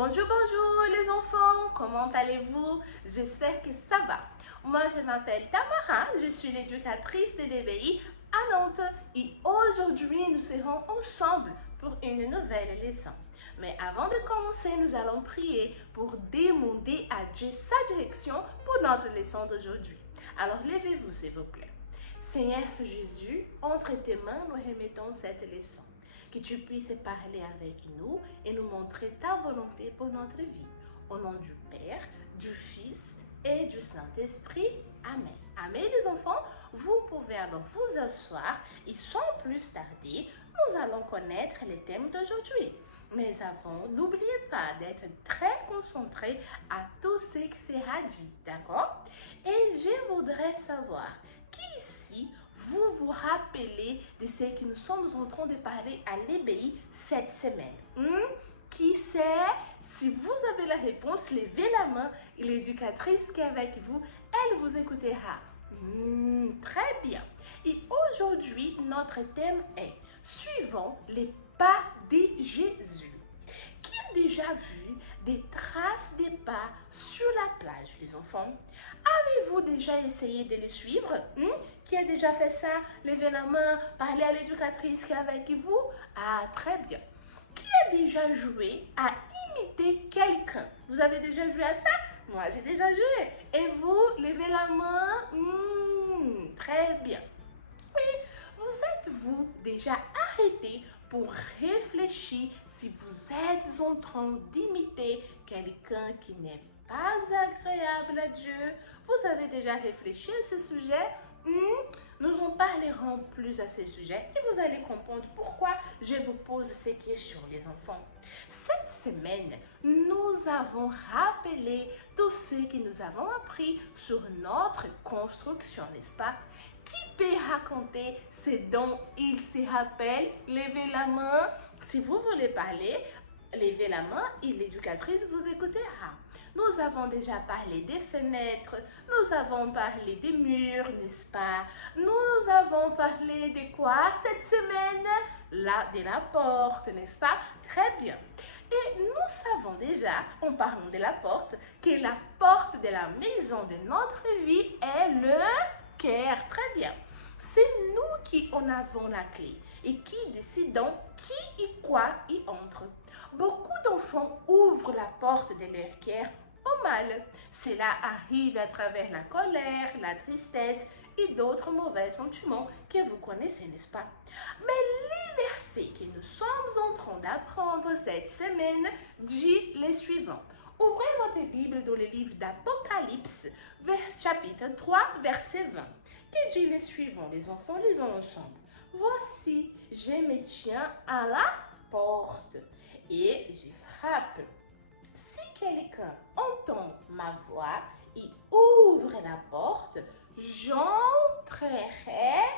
Bonjour, bonjour les enfants, comment allez-vous? J'espère que ça va. Moi, je m'appelle Tamara, je suis l'éducatrice de DBI à Nantes et aujourd'hui, nous serons ensemble pour une nouvelle leçon. Mais avant de commencer, nous allons prier pour demander à Dieu sa direction pour notre leçon d'aujourd'hui. Alors, levez-vous s'il vous plaît. Seigneur Jésus, entre tes mains, nous remettons cette leçon. Que tu puisses parler avec nous et nous montrer ta volonté pour notre vie. Au nom du Père, du Fils et du Saint-Esprit. Amen. Amen les enfants, vous pouvez alors vous asseoir et sans plus tarder, nous allons connaître les thèmes d'aujourd'hui. Mais avant, n'oubliez pas d'être très concentré à tout ce qui sera dit, d'accord? Et je voudrais savoir qui ici vous vous rappelez de ce que nous sommes en train de parler à l'EBI cette semaine? Qui sait? Si vous avez la réponse, levez la main et l'éducatrice qui est avec vous, elle vous écoutera. Très bien. Et aujourd'hui, notre thème est « Suivons les pas de Jésus ». Qui a déjà vu des traces des pas sur la plage, les enfants? Avez-vous déjà essayé de les suivre? Qui a déjà fait ça? Levez la main, parlez à l'éducatrice qui est avec vous. Ah, très bien. Qui a déjà joué à imiter quelqu'un? Vous avez déjà joué à ça? Moi, j'ai déjà joué. Et vous, levez la main. Très bien. Et vous êtes-vous déjà arrêté pour réfléchir si vous êtes en train d'imiter quelqu'un qui n'est pas agréable à Dieu? Vous avez déjà réfléchi à ce sujet? Nous en parlerons plus à ce sujet et vous allez comprendre pourquoi je vous pose ces questions, les enfants. Cette semaine, nous avons rappelé tout ce que nous avons appris sur notre construction, n'est-ce pas? Qui peut raconter ce dont il se rappelle? Levez la main. Si vous voulez parler, levez la main et l'éducatrice vous écoutera. Nous avons déjà parlé des fenêtres, nous avons parlé des murs, n'est-ce pas? Nous avons parlé de quoi cette semaine? De la porte, n'est-ce pas? Très bien. Et nous savons déjà, en parlant de la porte, que la porte de la maison de notre vie est le cœur. Très bien. C'est nous qui en avons la clé et qui décidons qui et quoi y entre. Beaucoup d'enfants ouvrent la porte de leur cœur au mal. Cela arrive à travers la colère, la tristesse et d'autres mauvais sentiments que vous connaissez, n'est-ce pas? Mais les versets que nous sommes en train d'apprendre cette semaine dit les suivants. Ouvrez votre Bible dans le livre d'Apocalypse, chapitre 3, verset 20. Qui dit les suivants, les enfants? Lisons ensemble. Voici, je me tiens à la porte et je frappe. Si quelqu'un entend ma voix et ouvre la porte, j'entrerai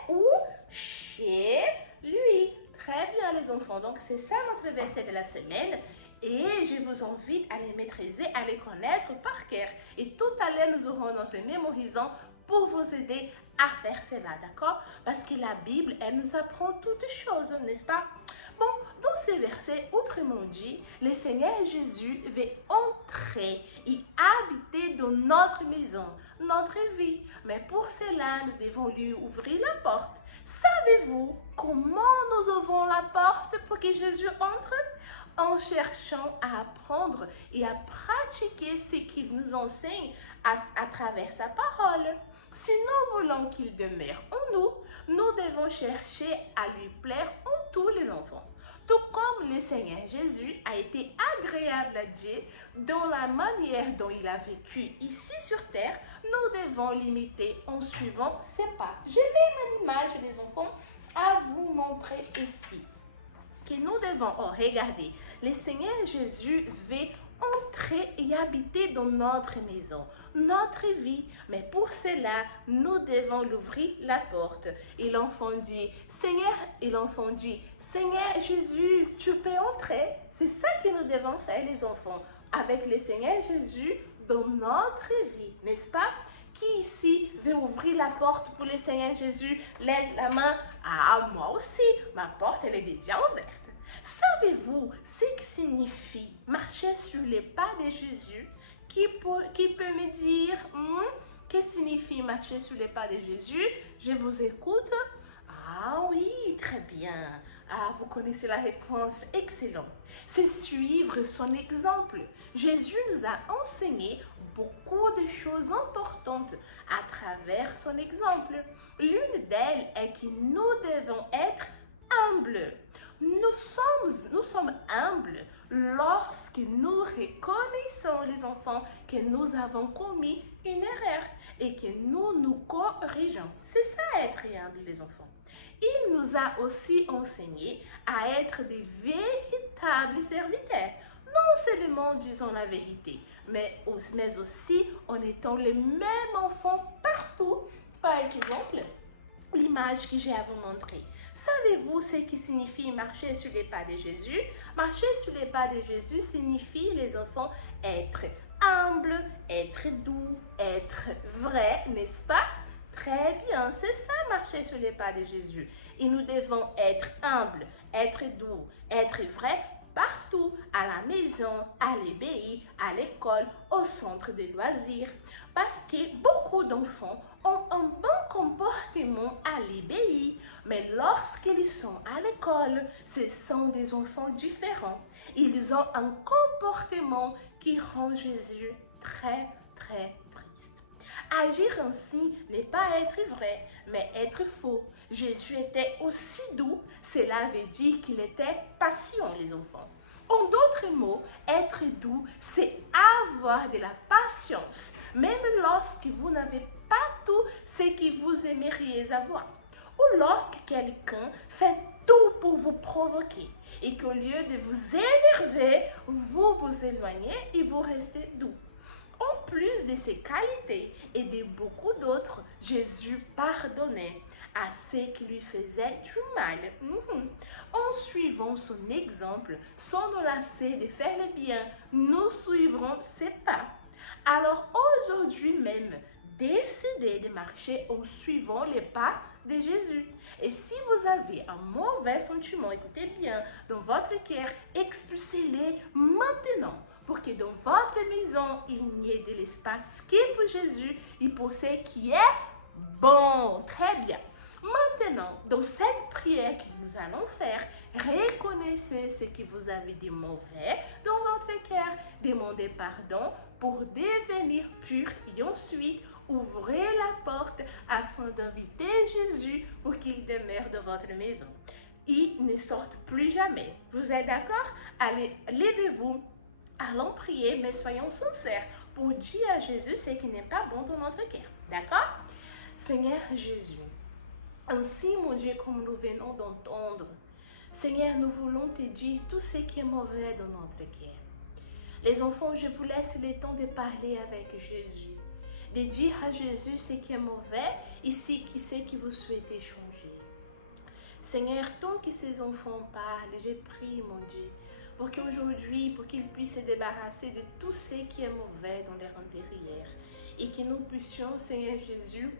où? Chez lui. Très bien les enfants, donc c'est ça notre verset de la semaine. Et je vous invite à les maîtriser, à les connaître par cœur. Et tout à l'heure, nous aurons notre mémorisant pour vous aider à faire cela, d'accord? Parce que la Bible, elle nous apprend toutes choses, n'est-ce pas? Bon, dans ces versets, autrement dit, le Seigneur Jésus veut entrer et habiter dans notre maison, notre vie. Mais pour cela, nous devons lui ouvrir la porte. Savez-vous comment nous ouvrons la porte pour que Jésus entre? En cherchant à apprendre et à pratiquer ce qu'il nous enseigne à travers sa parole. Si nous voulons qu'il demeure en nous, nous devons chercher à lui plaire en tous les enfants. Tout comme le Seigneur Jésus a été agréable à Dieu dans la manière dont il a vécu ici sur terre, nous devons l'imiter en suivant ses pas. Je mets une image des enfants à vous montrer ici. Que nous devons regarder. Le Seigneur Jésus veut entrer et habiter dans notre maison, notre vie. Mais pour cela, nous devons l'ouvrir la porte. Et l'enfant dit, Seigneur Jésus, tu peux entrer. C'est ça que nous devons faire les enfants, avec le Seigneur Jésus dans notre vie, n'est-ce pas? Qui ici veut ouvrir la porte pour le Seigneur Jésus? Lève la main. Ah, moi aussi, ma porte, elle est déjà ouverte. Savez-vous ce qui signifie marcher sur les pas de Jésus? Qui peut me dire qu'est-ce que signifie marcher sur les pas de Jésus? Je vous écoute. Ah oui, très bien. Ah, vous connaissez la réponse. Excellent. C'est suivre son exemple. Jésus nous a enseigné beaucoup de choses importantes à travers son exemple. L'une d'elles est que nous devons être humbles. Nous sommes humbles lorsque nous reconnaissons, les enfants, que nous avons commis une erreur et que nous corrigeons. C'est ça être humble, les enfants. Il nous a aussi enseigné à être des véritables serviteurs. Non seulement en disant la vérité, mais aussi en étant les mêmes enfants partout. Par exemple, l'image que j'ai à vous montrer. Savez-vous ce qui signifie marcher sur les pas de Jésus? Marcher sur les pas de Jésus signifie, les enfants, être humble, être doux, être vrai, n'est-ce pas? Très bien, c'est ça, marcher sur les pas de Jésus. Et nous devons être humbles, être doux, être vrai partout, à la maison, à l'abbaye, à l'école, au centre de loisirs. Parce que beaucoup d'enfants ont un bon comportement à l'abbaye, mais lorsqu'ils sont à l'école, ce sont des enfants différents. Ils ont un comportement qui rend Jésus très, très triste. Agir ainsi n'est pas être vrai, mais être faux. Jésus était aussi doux, cela veut dire qu'il était patient, les enfants. En d'autres mots, être doux, c'est avoir de la patience, même lorsque vous n'avez pas tout ce que vous aimeriez avoir. Ou lorsque quelqu'un fait tout pour vous provoquer et qu'au lieu de vous énerver, vous vous éloignez et vous restez doux. En plus de ces qualités et de beaucoup d'autres, Jésus pardonnait à ceux qui lui faisaient du mal. En suivant son exemple, sans nous lasser de faire le bien, nous suivrons ses pas. Alors aujourd'hui même, décidez de marcher en suivant les pas de Jésus. Et si vous avez un mauvais sentiment, écoutez bien, dans votre cœur, expulsez-les maintenant pour que dans votre maison, il n'y ait de l'espace que pour Jésus et pour ce qui est bon. Très bien. Maintenant, dans cette prière que nous allons faire, reconnaissez ce que vous avez de mauvais dans votre cœur, demandez pardon pour devenir pur et ensuite ouvrez la porte afin d'inviter Jésus pour qu'il demeure dans votre maison. Il ne sorte plus jamais. Vous êtes d'accord? Allez, levez-vous. Allons prier, mais soyons sincères pour dire à Jésus ce qui n'est pas bon dans notre cœur. D'accord? Seigneur Jésus, ainsi, mon Dieu, comme nous venons d'entendre, Seigneur, nous voulons te dire tout ce qui est mauvais dans notre cœur. Les enfants, je vous laisse le temps de parler avec Jésus, de dire à Jésus ce qui est mauvais et ce que vous souhaitez changer. Seigneur, tant que ces enfants parlent, je prie, mon Dieu, pour qu'aujourd'hui, pour qu'ils puissent se débarrasser de tout ce qui est mauvais dans leur intérieur et que nous puissions, Seigneur Jésus,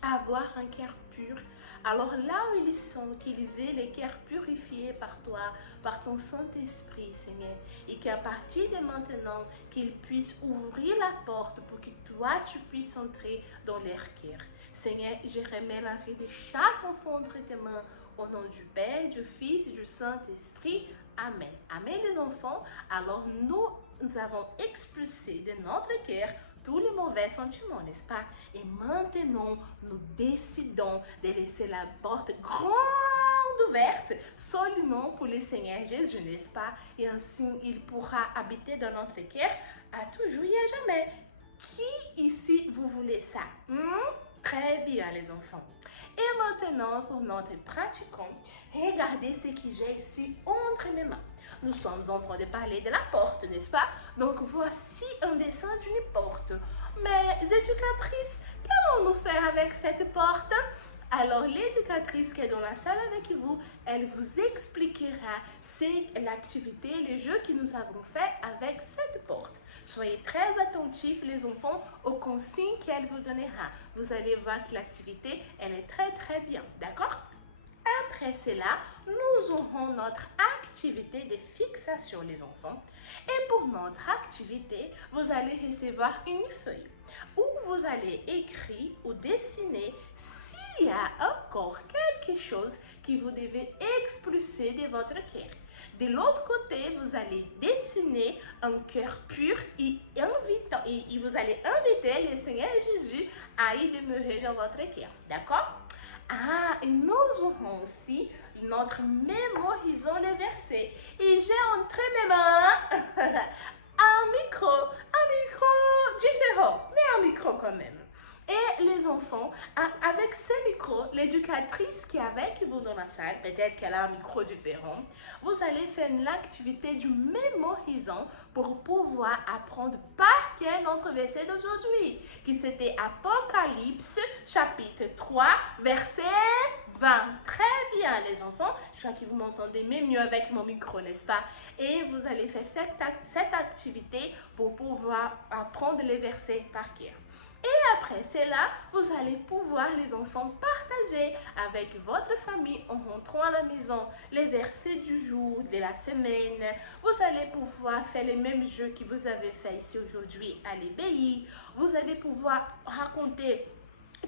avoir un cœur pur. Alors là où ils sont, qu'ils aient les cœurs purifiés par toi, par ton Saint-Esprit, Seigneur, et qu'à partir de maintenant, qu'ils puissent ouvrir la porte pour que toi, tu puisses entrer dans leur cœur. Seigneur, je remets la vie de chaque enfant entre tes mains, au nom du Père, du Fils et du Saint-Esprit. Amen. Amen, les enfants. Alors nous avons expulsé de notre cœur tous les mauvais sentiments, n'est-ce pas? Et maintenant, nous décidons de laisser la porte grande ouverte seulement pour le Seigneur Jésus, n'est-ce pas? Et ainsi, il pourra habiter dans notre cœur à toujours et à jamais. Qui ici, vous voulez ça? Très bien, les enfants. Et maintenant, pour notre pratiquant, regardez ce que j'ai ici entre mes mains. Nous sommes en train de parler de la porte, n'est-ce pas? Donc, voici un dessin d'une porte. Mais, éducatrice, qu'allons-nous faire avec cette porte? Alors, l'éducatrice qui est dans la salle avec vous, elle vous expliquera l'activité, les jeux que nous avons fait avec cette porte. Soyez très attentifs, les enfants, aux consignes qu'elle vous donnera. Vous allez voir que l'activité, elle est très, très bien. D'accord? Après après cela, nous aurons notre activité de fixation, les enfants. Et pour notre activité, vous allez recevoir une feuille où vous allez écrire ou dessiner s'il y a encore quelque chose que vous devez expulser de votre cœur. De l'autre côté, vous allez dessiner un cœur pur et vous allez inviter le Seigneur Jésus à y demeurer dans votre cœur. D'accord? Ah, et nous aurons aussi notre mémorisons les versets. Et j'ai entre mes mains un micro différent, mais un micro quand même. Et les enfants, avec ce micro, l'éducatrice qui est avec vous dans la salle, peut-être qu'elle a un micro différent, vous allez faire l'activité du mémorisant pour pouvoir apprendre par cœur notre verset d'aujourd'hui, qui c'était Apocalypse chapitre 3, verset 20. Très bien les enfants, je crois que vous m'entendez même mieux avec mon micro, n'est-ce pas? Et vous allez faire cette activité pour pouvoir apprendre les versets par cœur. Et après cela, vous allez pouvoir, les enfants, partager avec votre famille en rentrant à la maison les versets du jour, de la semaine. Vous allez pouvoir faire les mêmes jeux que vous avez fait ici aujourd'hui à l'ébéi. Vous allez pouvoir raconter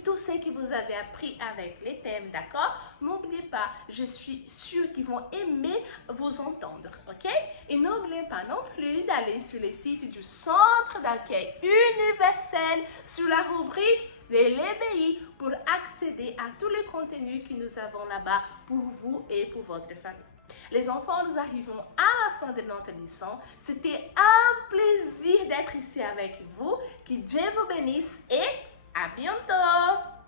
tout ce que vous avez appris avec les thèmes, d'accord? N'oubliez pas, je suis sûre qu'ils vont aimer vous entendre, ok? Et n'oubliez pas non plus d'aller sur le site du Centre d'accueil universel sur la rubrique de l'ébéi pour accéder à tous les contenus que nous avons là-bas pour vous et pour votre famille. Les enfants, nous arrivons à la fin de notre leçon. C'était un plaisir d'être ici avec vous. Que Dieu vous bénisse et à bientôt!